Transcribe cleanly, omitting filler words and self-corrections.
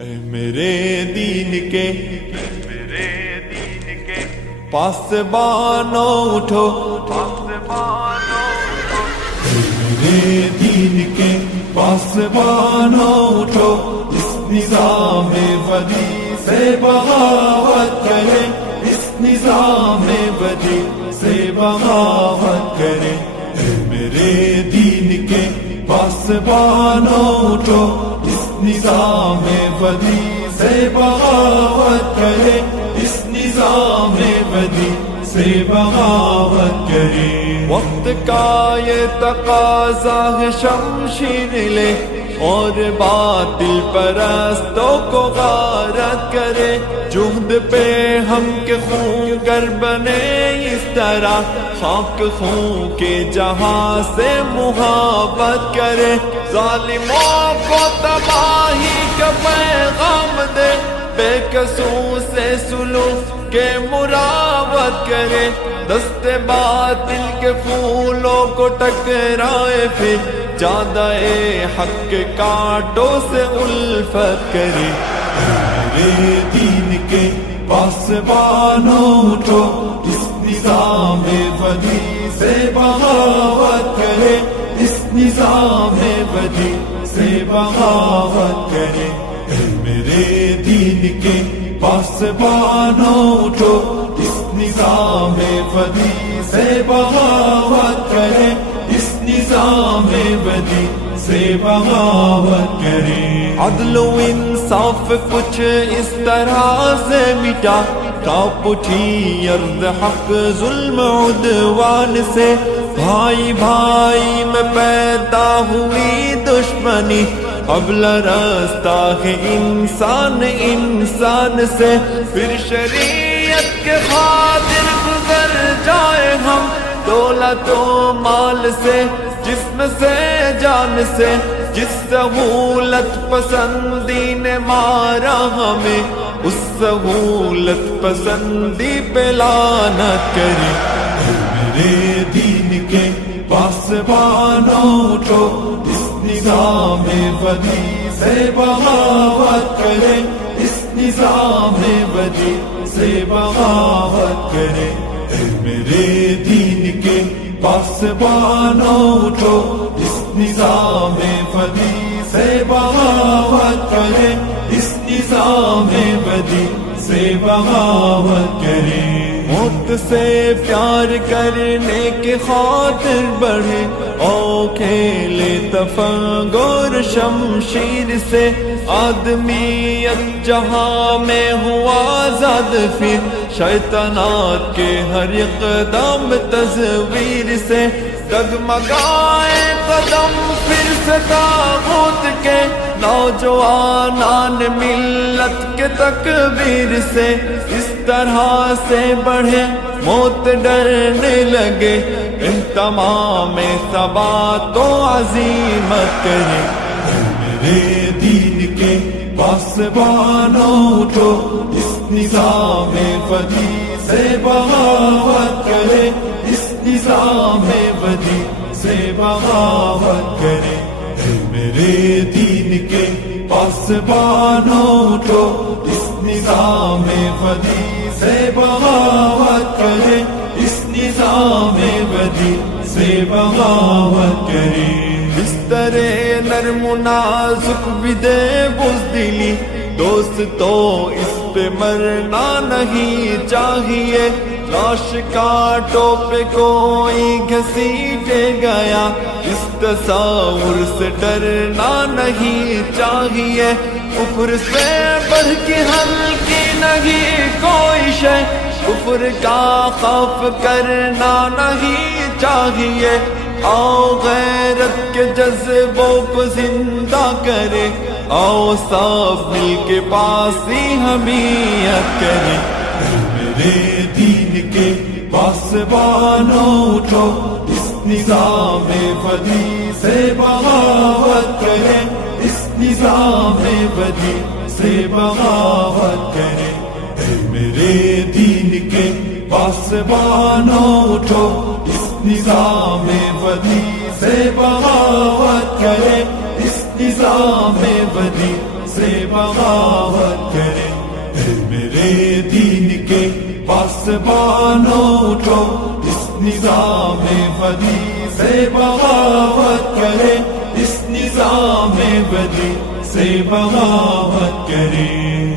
اے میرے دین کے پاسبانو اٹھو، اے میرے دین کے پاسبانو اٹھو، اس نظام بدی سے بغاوت کرے، اس نظام بدی سے بغاوت کرے۔ اے میرے دین کے پاسبانو اٹھو، اس نظام بدی سے بغاوت کرے، اس نظام بدی سے بغاوت کرے۔ وقت کا یہ تقاضا ہے شمشیر لے اور باطل پرستوں کو غارت کرے، جہد پہ ہم کے خون گر بنے اس طرح، خاک خون کے جہاں سے محبت کرے، ظالموں کو تباہی کا پیغام دے، بے قصور سے سلوک کے مراوت کرے، دست باطل کے پھولوں کو ٹکرائے، پھر جادہ حق کے کانٹوں سے الفت کرے۔ میرے دین کے پاسبانو اٹھو، اس نظام بدی سے بغاوت کرے، اس نظام بدی سے بغاوت کرے۔ اے میرے دین کے پاسبانو اٹھو، اس نظام بدی سے بغاوت کرے، اس نظام بدی سے بغاوت کرے۔ عدل و انصاف کچھ اس طرح سے مٹا، کانپ اٹھی ارض حق ظلم عدوان سے، بھائی بھائی میں پیدا ہوئی دشمنی، اب لرزتا ہے انسان انسان سے، پھر شریعت کے خاطر گزر جائے ہم دولت و مال سے، جسم سے جان سے، جس سہولت پسندی نے مارا ہمیں، اس سہولت پسندی پہ لعنت کرے۔ اے میرے دین کے پاسبانو اٹھو، اس نظام بدی سے بغاوت کرے، اس نظام بدی سے بغاوت کرے۔ اے میرے دین کے پاسبانو اٹھو، اس نظام بدی سے بغاوت کرے، اس نظام بدی سے بغاوت کرے۔ موت سے پیار کرنے کے خاطر بڑھے، او کھیلے تفنگور شمشیر سے، آدمیت جہاں میں ہوا آزاد، پھر شیطانات کے ہر اقدام تصویر سے، ڈگمگائے قدم پھر سے طاغوت کے، نوجوانان ملت کے تکبیر سے، اس طرح سے بڑھے موت ڈرنے لگے، ان تمام ثبات و عزیمت کرے۔ اے میرے دین کے پاسبانو اٹھو، اس نظام بدی سے بغاوت کرے، اس نظام بدی سے بغاوت کرے۔ اے میرے دین کے پاسبانو اٹھو، اس نظام بدی سے بغاوت کرے، اس نظام بدی سے بغاوت کرے۔ بستر نرم و نازک بھی دے بزدلی، دوست تو اس پہ مرنا نہیں چاہیے، لاش کانٹوں پہ کوئی گھسیٹے گیا، اس تصور سے ڈرنا نہیں چاہیے، کفر سے بڑھ کے ہلکی نہیں کوئی شے، کفر کا خوف کرنا نہیں چاہیے، آؤ غیرت کے جذبوں کو زندہ کرے، آؤ سب مل کے پاس ہی حمیت کرے۔ اے میرے دین کے پاسبانو اٹھو، اس نظام بدی سے بغاوت کرے، اس نظام بدی سے بغاوت کرے۔ اے میرے دین کے پاسبانو اٹھو، اس نظام بدی سے بغاوت کرے، اس نظام بدی سے بغاوت کرے. اے میرے دین کے پاسبانوں اٹھو, اس نظام بدی سے بغاوت کرے, اس نظام بدی سے بغاوت کرے.